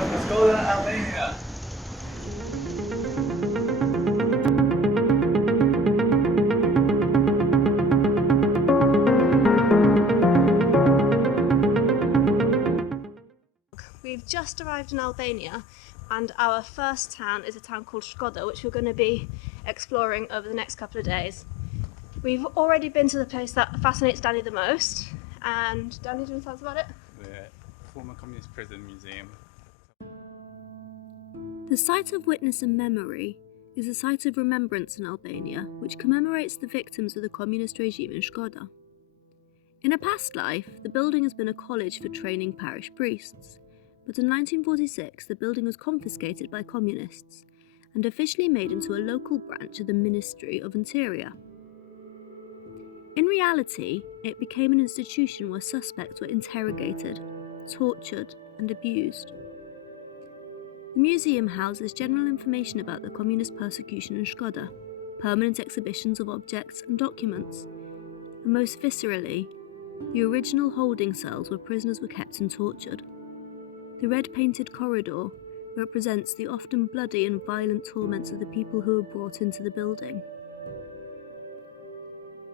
from Shkodër, Albania. We've just arrived in Albania, and our first town is a town called Shkoder, which we're going to be exploring over the next couple of days. We've already been to the place that fascinates Danny the most, and Danny, do you want to tell us about it? The former communist prison museum. The Site of Witness and Memory is a site of remembrance in Albania which commemorates the victims of the communist regime in Shkodra. In a past life, the building has been a college for training parish priests, but in 1946 the building was confiscated by communists and officially made into a local branch of the Ministry of Interior. In reality, it became an institution where suspects were interrogated, tortured, and abused. The museum houses general information about the communist persecution in Shkodra, permanent exhibitions of objects and documents, and most viscerally, the original holding cells where prisoners were kept and tortured. The red-painted corridor represents the often bloody and violent torments of the people who were brought into the building.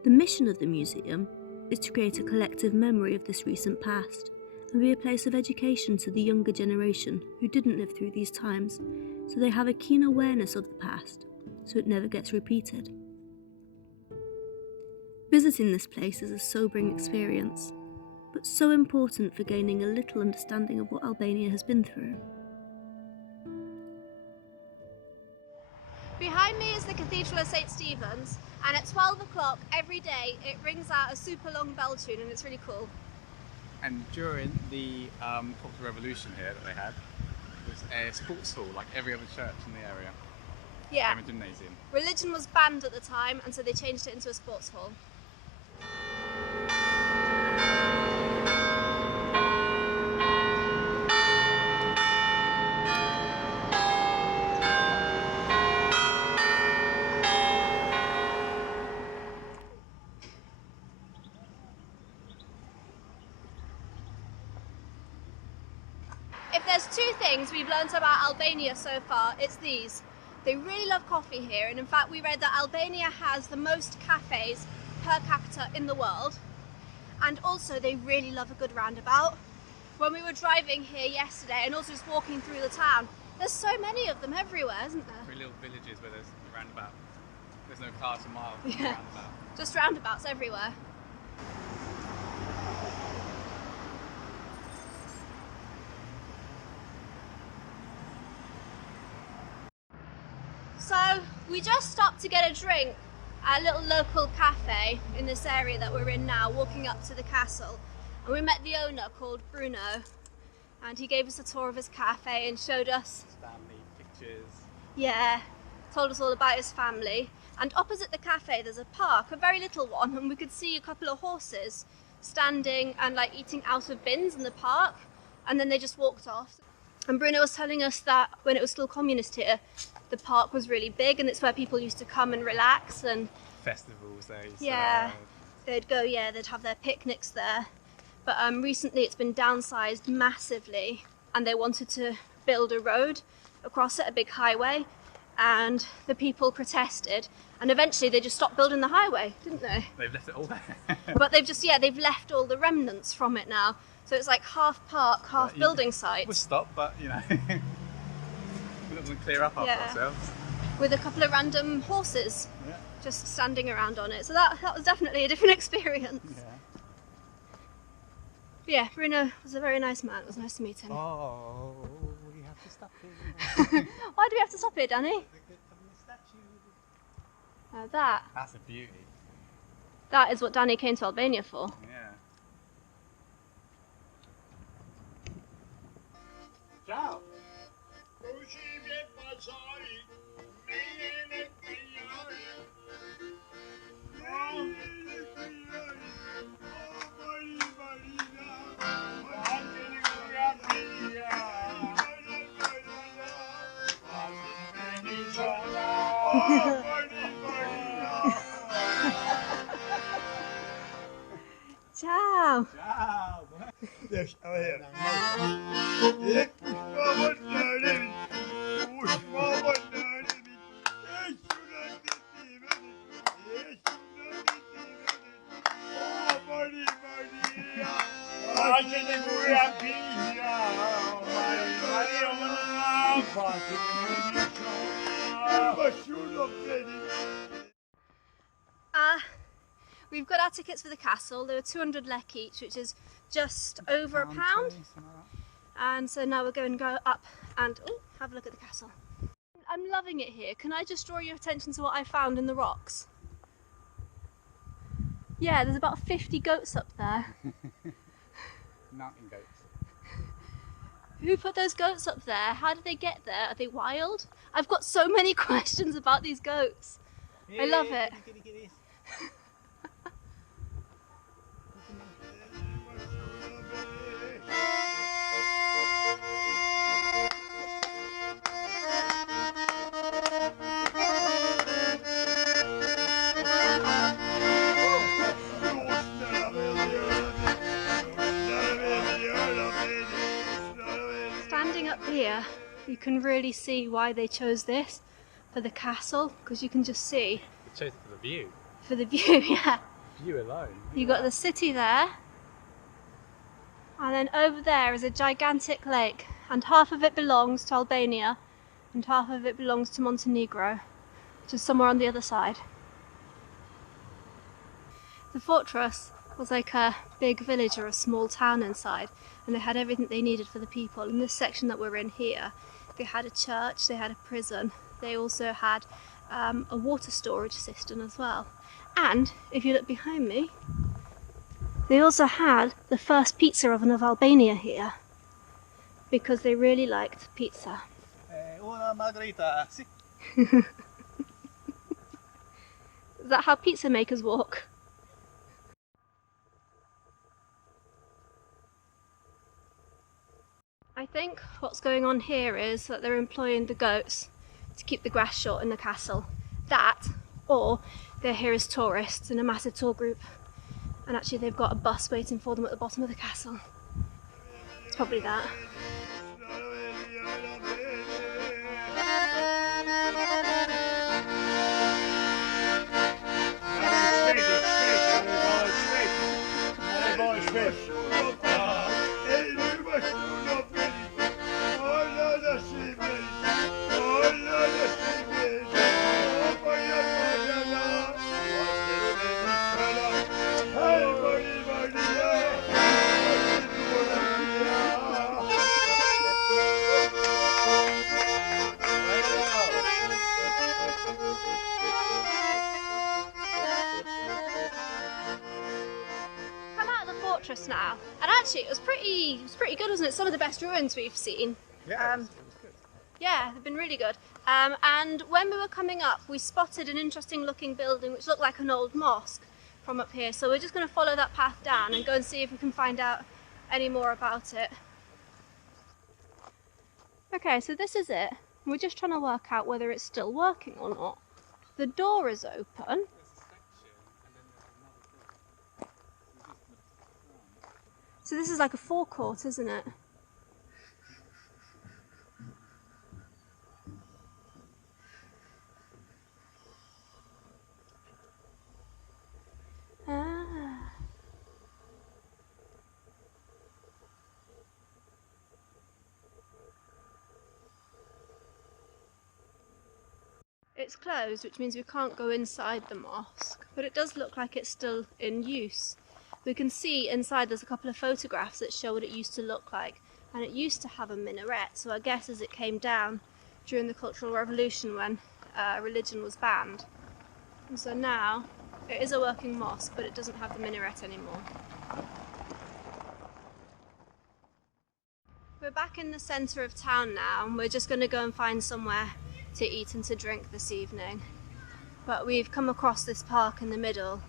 The mission of the museum is to create a collective memory of this recent past and be a place of education to the younger generation who didn't live through these times, so they have a keen awareness of the past, so it never gets repeated. Visiting this place is a sobering experience, but so important for gaining a little understanding of what Albania has been through. Behind me is the Cathedral of St. Stephen's, and at 12 o'clock every day it rings out a super long bell tune, and it's really cool. And during the Cultural Revolution here that they had, there was a sports hall like every other church in the area. Yeah. And a gymnasium. Religion was banned at the time, and so they changed it into a sports hall. If there's two things we've learnt about Albania so far, it's these. They really love coffee here, and in fact we read that Albania has the most cafes per capita in the world, and also they really love a good roundabout. When we were driving here yesterday and also just walking through the town, there's so many of them everywhere, isn't there? Three little villages where there's a roundabout. There's no cars a mile from the Yeah. roundabout. Just roundabouts everywhere. So we just stopped to get a drink at a little local cafe in this area that we're in now, walking up to the castle, and we met the owner called Bruno, and he gave us a tour of his cafe and showed us, Family, pictures. yeah, told us all about his family. And opposite the cafe there's a park, a very little one, and we could see a couple of horses standing and like eating out of bins in the park, and then they just walked off. And Bruno was telling us that when it was still communist here, the park was really big and it's where people used to come and relax, and Festivals, they used to yeah, have. they'd have their picnics there. But recently it's been downsized massively, and they wanted to build a road across it, a big highway, and the people protested, and eventually they just stopped building the highway, didn't they? They've left it all there. But they've left all the remnants from it now. So it's like half park, half building site. We'll stop, but you know, we don't want to clear up after ourselves. With a couple of random horses Yeah. just standing around on it. So that was definitely a different experience. Yeah. But yeah, Bruno was a very nice man. It was nice to meet him. Oh, we have to stop here. Why do we have to stop here, Danny? That That's a beauty. is what Danny came to Albania for. Yeah. Ciao. Ciao. Yes, over here. Yes, We've got our tickets for the castle. They were 200 lek each, which is just over £1. And so now we're going to go up and have a look at the castle. I'm loving it here. Can I just draw your attention to what I found in the rocks? Yeah, there's about 50 goats up there. Mountain goats. Who put those goats up there? How did they get there? Are they wild? I've got so many questions about these goats. I love it. Standing up here, you can really see why they chose this for the castle, because you can just see. They chose it for the view. For the view, yeah. View alone. You got the city there, and then over there is a gigantic lake, and half of it belongs to Albania, and half of it belongs to Montenegro, which is somewhere on the other side. The fortress was like a big village or a small town inside, and they had everything they needed for the people. In this section that we're in here, they had a church, they had a prison, they also had a water storage system as well. And if you look behind me, they also had the first pizza oven of Albania here, because they really liked pizza. Una margarita. Is that how pizza makers walk? I think what's going on here is that they're employing the goats to keep the grass short in the castle. That, or they're here as tourists in a massive tour group, and actually they've got a bus waiting for them at the bottom of the castle. It's probably that. Now, and actually it was pretty good, wasn't it? Some of the best ruins we've seen. Yeah, it was good. Yeah, they've been really good. And when we were coming up, we spotted an interesting looking building which looked like an old mosque from up here, so we're just going to follow that path down and go and see if we can find out any more about it. Okay, so this is it. We're just trying to work out whether it's still working or not. The door is open. So this is like a forecourt, isn't it? Ah. It's closed, which means we can't go inside the mosque, but it does look like it's still in use. We can see inside there's a couple of photographs that show what it used to look like, and it used to have a minaret, so I guess as it came down during the Cultural Revolution when religion was banned. And so now it is a working mosque, but it doesn't have the minaret anymore. We're back in the centre of town now, and we're just going to go and find somewhere to eat and to drink this evening. But we've come across this park in the middle,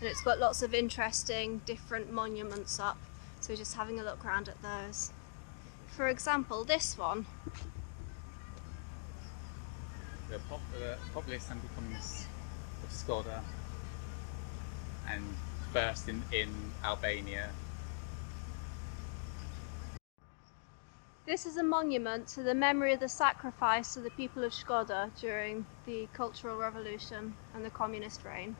and it's got lots of interesting different monuments up, so we're just having a look around at those. For example, this one. The populist anti-communist of Shkodra, and first in Albania This is a monument to the memory of the sacrifice of the people of Shkoder during the Cultural Revolution and the communist reign.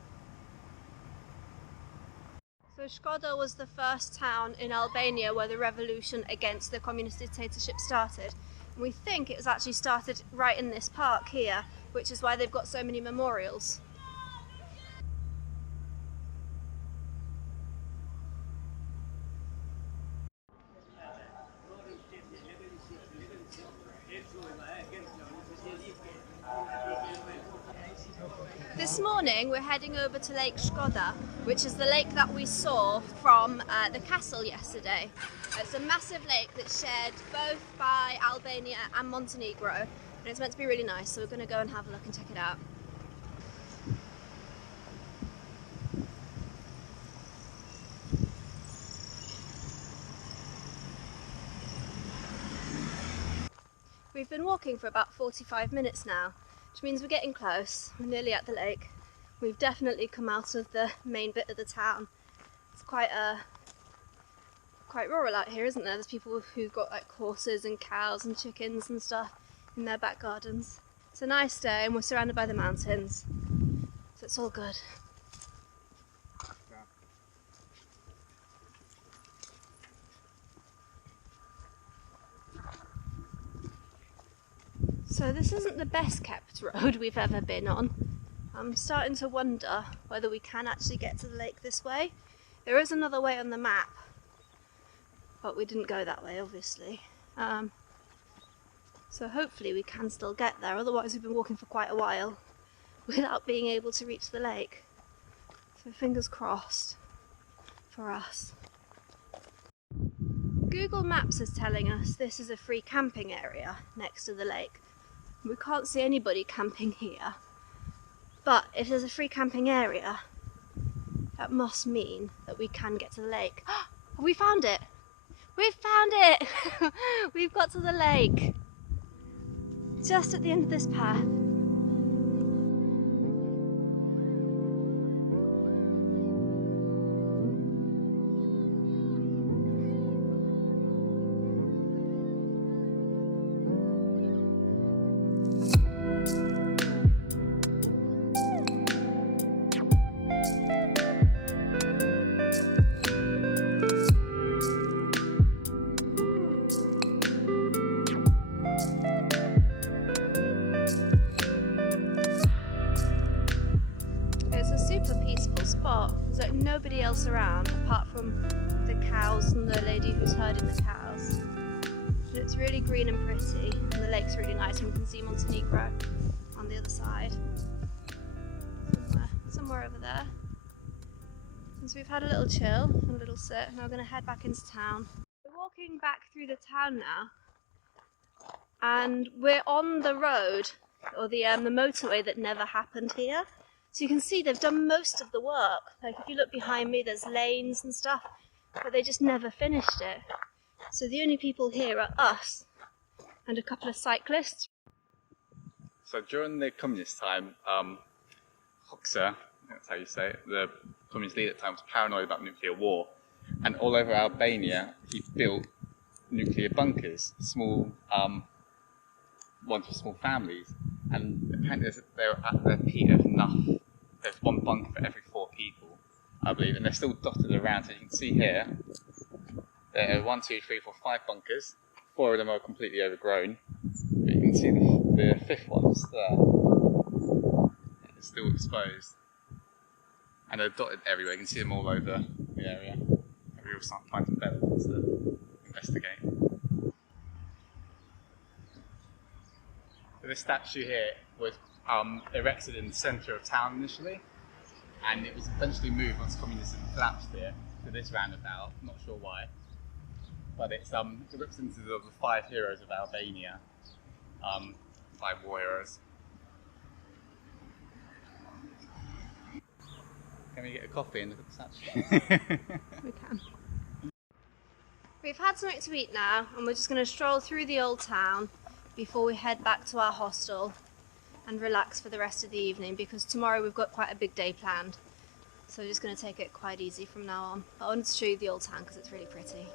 So Shkoder was the first town in Albania where the revolution against the communist dictatorship started. And we think it was actually started right in this park here, which is why they've got so many memorials. This morning we're heading over to Lake Shkoder, which is the lake that we saw from the castle yesterday. It's a massive lake that's shared both by Albania and Montenegro, and it's meant to be really nice, so we're going to go and have a look and check it out. We've been walking for about 45 minutes now, which means we're getting close. We're nearly at the lake. We've definitely come out of the main bit of the town. It's quite rural out here, isn't there? There's people who've got like horses and cows and chickens and stuff in their back gardens. It's a nice day and we're surrounded by the mountains, so it's all good. So this isn't the best kept road we've ever been on. I'm starting to wonder whether we can actually get to the lake this way. There is another way on the map, but we didn't go that way obviously. So hopefully we can still get there, otherwise we've been walking for quite a while without being able to reach the lake. So fingers crossed for us. Google Maps is telling us this is a free camping area next to the lake. We can't see anybody camping here, but if there's a free camping area, that must mean that we can get to the lake. We found it! We've found it! We've got to the lake, just at the end of this path. Super peaceful spot. There's like nobody else around apart from the cows and the lady who's herding the cows. And it's really green and pretty, and the lake's really nice, and we can see Montenegro on the other side. Somewhere over there. And so we've had a little chill and a little sit, and now we're going to head back into town. We're walking back through the town now, and we're on the road, or the motorway that never happened here. So you can see they've done most of the work. Like if you look behind me, there's lanes and stuff, but they just never finished it. So the only people here are us and a couple of cyclists. So during the communist time, Shkodra, that's how you say it, the communist leader at the time, was paranoid about nuclear war, and all over Albania he built nuclear bunkers, small ones for small families, and apparently they were at their peak of enough. There's one bunker for every 4 people, I believe, and they're still dotted around. So you can see here, there are 1, 2, 3, 4, 5 bunkers. 4 of them are completely overgrown, but you can see the 5th one just there. It's still exposed, and they're dotted everywhere. You can see them all over the area. We will start finding some evidence to investigate. So this statue here was erected in the centre of town initially, and it was eventually moved once communism collapsed here to this roundabout. Not sure why, but it's representative of the 5 heroes of Albania, 5 war heroes. Can we get a coffee and look at the statue? We can. We've had something to eat now, and we're just going to stroll through the old town before we head back to our hostel and relax for the rest of the evening, because tomorrow we've got quite a big day planned. So we're just going to take it quite easy from now on. But I wanted to show you the old town because it's really pretty.